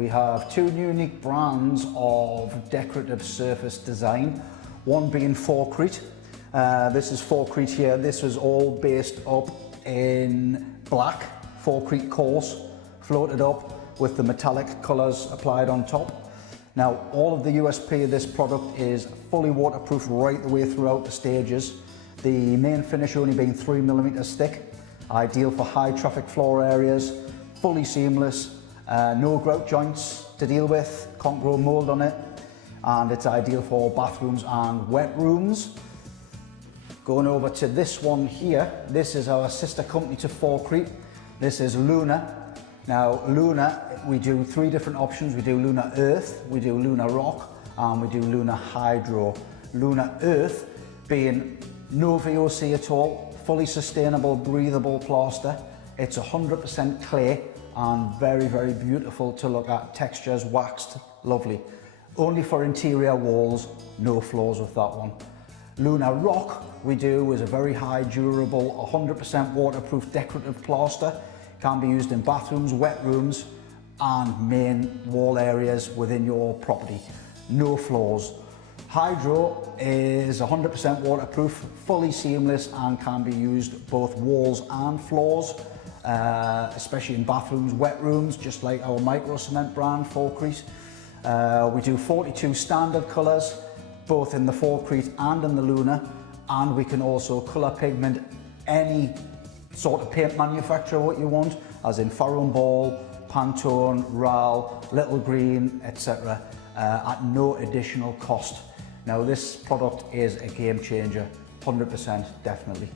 We have two unique brands of decorative surface design, one being Throckley. This is Throckley here. This was all based up in black, Throckley course, floated up with the metallic colours applied on top. Now, all of the USP of this product is fully waterproof right the way throughout the stages. The main finish only being 3mm thick, ideal for high traffic floor areas, fully seamless, no grout joints to deal with, can't grow mould on it, and it's ideal for bathrooms and wet rooms. Going over to this one here, this is our sister company to Throckley. This is Luna. Now, Luna, we do three different options. We do Luna Earth, we do Luna Rock, and we do Luna Hydro. Luna Earth being no VOC at all, fully sustainable, breathable plaster. It's 100% clay and very, very beautiful to look at. Textures, waxed, lovely. Only for interior walls, no flaws with that one. Luna Rock, we do is a very high durable, 100% waterproof decorative plaster. Can be used in bathrooms, wet rooms, and main wall areas within your property. No flaws. Hydro is 100% waterproof, fully seamless, and can be used both walls and floors, especially in bathrooms, wet rooms, just like our Microcement brand, Throckley. We do 42 standard colours, both in the Throckley and in the Luna, and we can also colour pigment any sort of paint manufacturer what you want, as in Farrow & Ball, Pantone, RAL, Little Green, etc. At no additional cost. Now, this product is a game changer, 100% definitely.